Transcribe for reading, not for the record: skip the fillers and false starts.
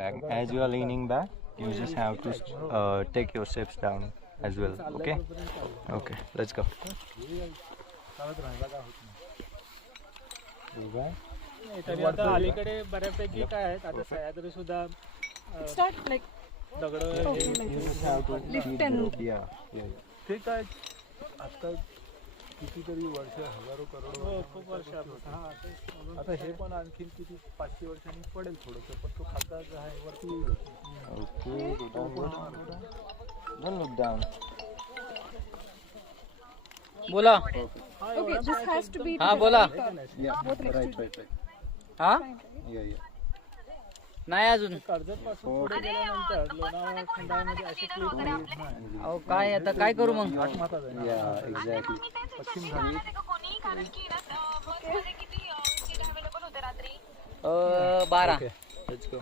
back. As you are leaning back, you just have to take your steps down as well. Okay? Okay, let's go. तरी आता अलीकडे बऱ्यापैकी काय आहेत आता सह्याद्री सुद्धा दगड ठीक आहे. आता कितीतरी वर्ष, हजारो करोड खूप वर्ष आता हे पण आणखी किती 500 वर्षांनी पडेल थोडंसं, पण तो खाता जो आहे वरती येईल. Don't look down. बोला. Okay, this has to be. हाँ बोला. हाँ नाही अजून. कर्जत पासून पुढे गेल्यानंतर लोणावळा खंडामध्ये असे क्लिप नाही. अहो काय आता काय करू मग. Yeah, exactly. पश्चिम घाट 12. Let's go.